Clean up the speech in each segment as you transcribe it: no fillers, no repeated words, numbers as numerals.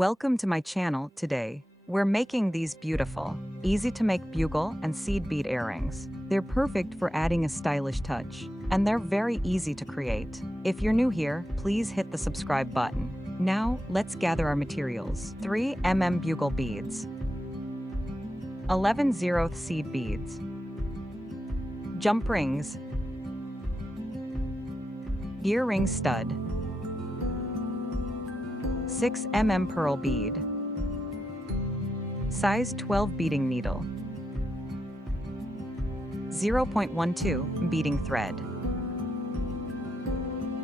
Welcome to my channel. Today, we're making these beautiful, easy to make bugle and seed bead earrings. They're perfect for adding a stylish touch, and they're very easy to create. If you're new here, please hit the subscribe button. Now, let's gather our materials. 3 bugle beads, 11/0 seed beads, jump rings, earring stud, 6 pearl bead, size 12 beading needle, 0.12 beading thread.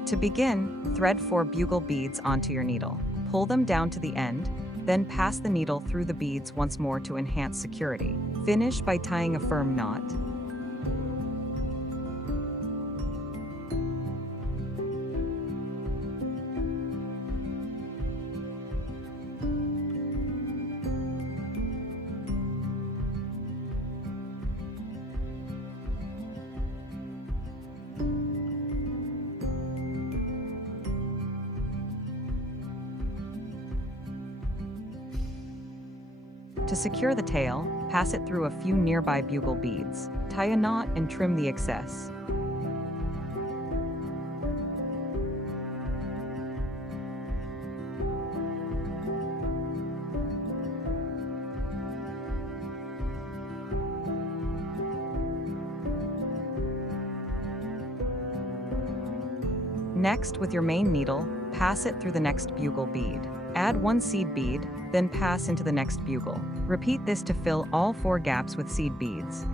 To begin, thread 4 bugle beads onto your needle. Pull them down to the end, then pass the needle through the beads once more to enhance security. Finish by tying a firm knot. To secure the tail, pass it through a few nearby bugle beads. Tie a knot and trim the excess. Next, with your main needle, pass it through the next bugle bead. Add 1 seed bead, then pass into the next bugle. Repeat this to fill all 4 gaps with seed beads.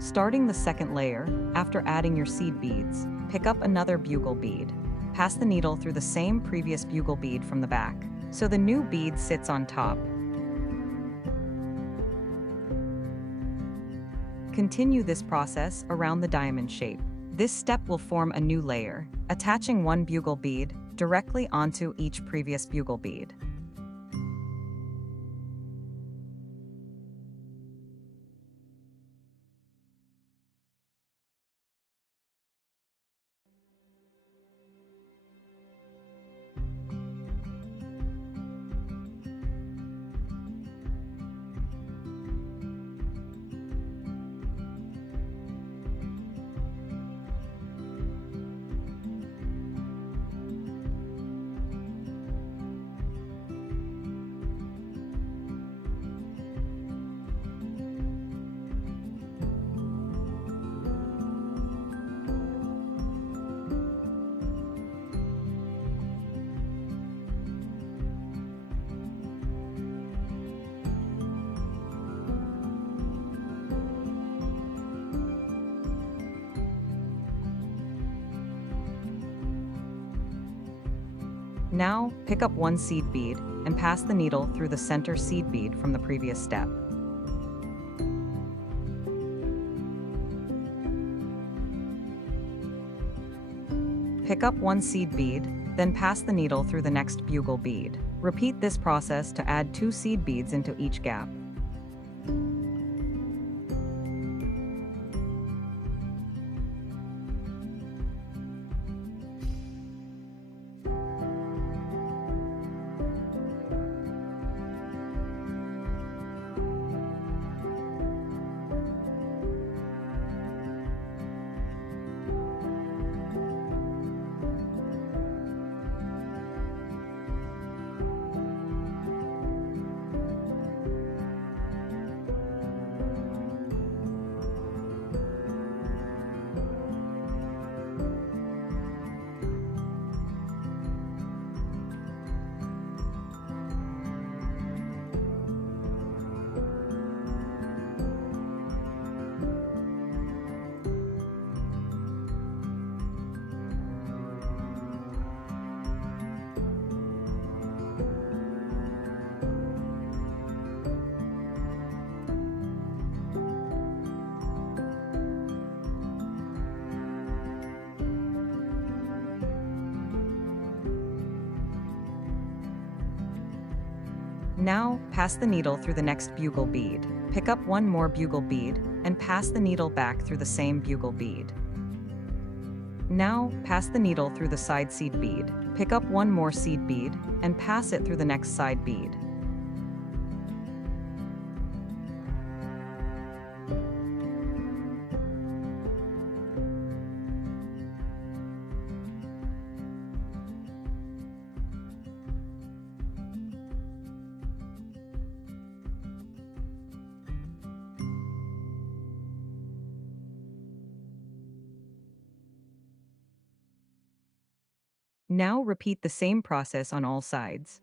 Starting the second layer, after adding your seed beads, pick up another bugle bead. Pass the needle through the same previous bugle bead from the back, so the new bead sits on top. Continue this process around the diamond shape. This step will form a new layer, attaching 1 bugle bead directly onto each previous bugle bead. Now, pick up 1 seed bead and pass the needle through the center seed bead from the previous step. Pick up 1 seed bead, then pass the needle through the next bugle bead. Repeat this process to add 2 seed beads into each gap. Now, pass the needle through the next bugle bead. Pick up one more bugle bead and pass the needle back through the same bugle bead. Now, pass the needle through the side seed bead. Pick up one more seed bead and pass it through the next side bead. Now repeat the same process on all sides.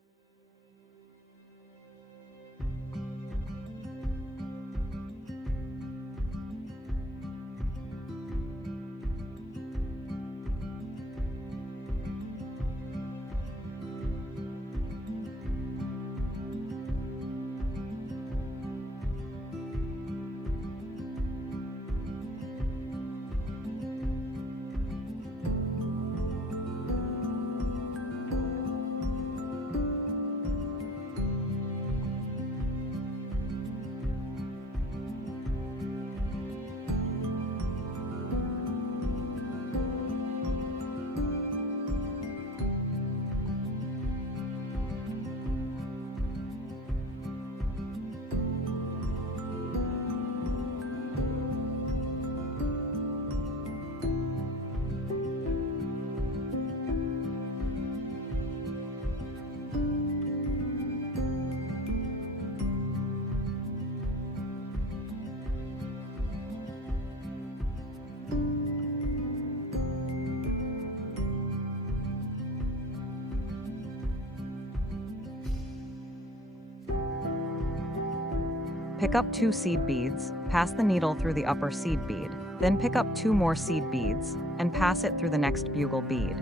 Pick up 2 seed beads, pass the needle through the upper seed bead, then pick up 2 more seed beads and pass it through the next bugle bead.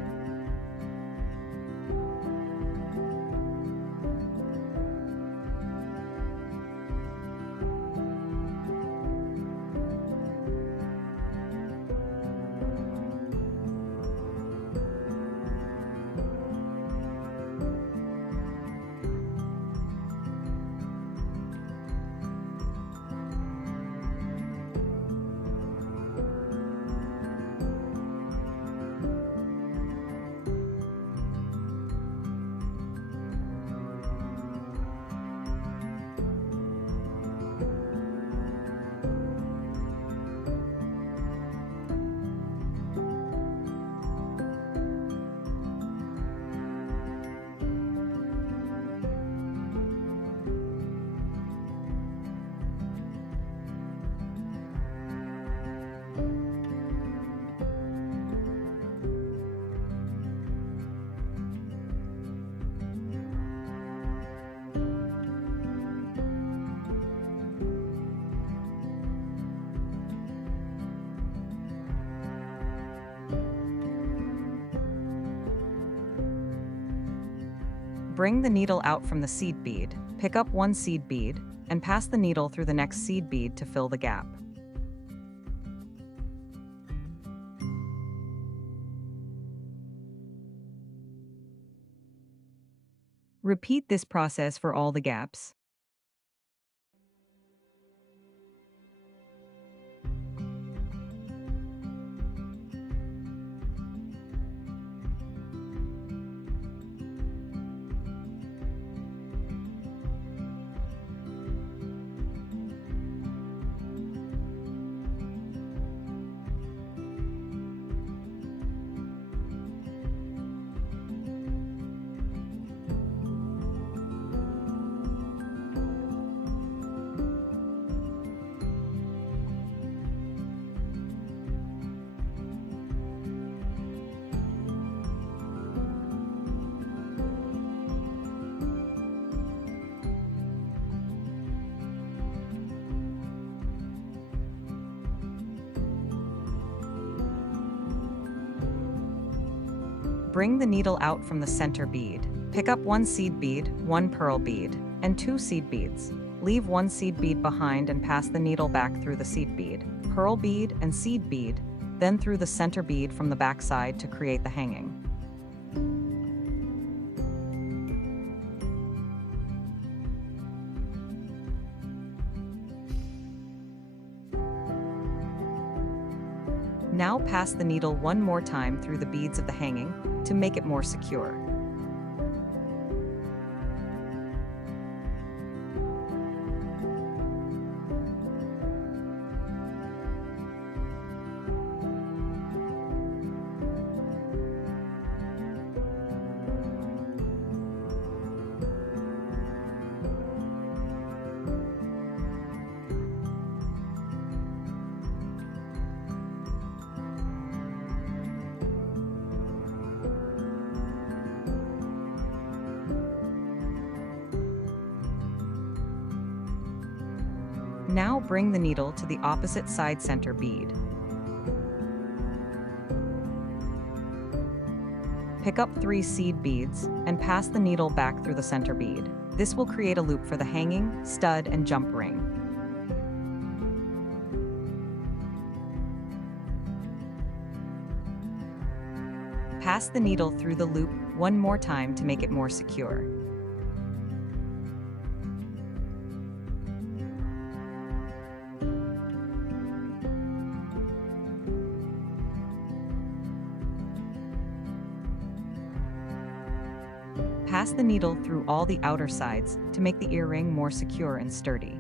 Bring the needle out from the seed bead, pick up 1 seed bead, and pass the needle through the next seed bead to fill the gap. Repeat this process for all the gaps. Bring the needle out from the center bead. Pick up 1 seed bead, 1 pearl bead, and 2 seed beads. Leave 1 seed bead behind and pass the needle back through the seed bead, pearl bead, and seed bead, then through the center bead from the back side to create the hanging. Now pass the needle one more time through the beads of the hanging to make it more secure. Now bring the needle to the opposite side center bead. Pick up 3 seed beads and pass the needle back through the center bead. This will create a loop for the hanging, stud, and jump ring. Pass the needle through the loop one more time to make it more secure. Pass the needle through all the outer sides to make the earring more secure and sturdy.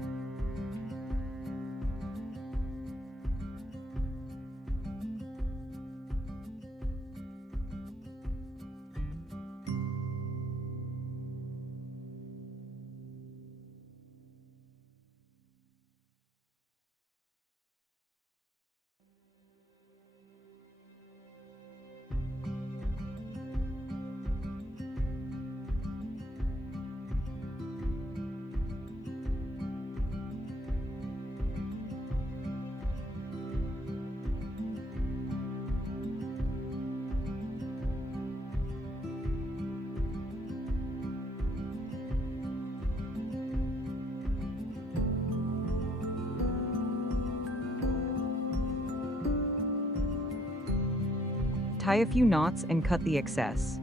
Tie a few knots and cut the excess.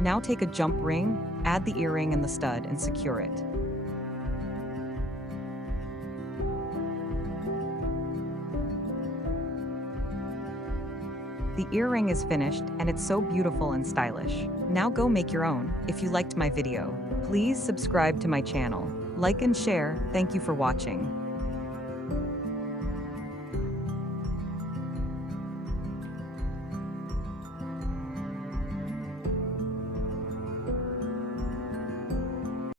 Now take a jump ring, add the earring and the stud, and secure it. The earring is finished and it's so beautiful and stylish. Now go make your own. If you liked my video, please subscribe to my channel, like and share. Thank you for watching.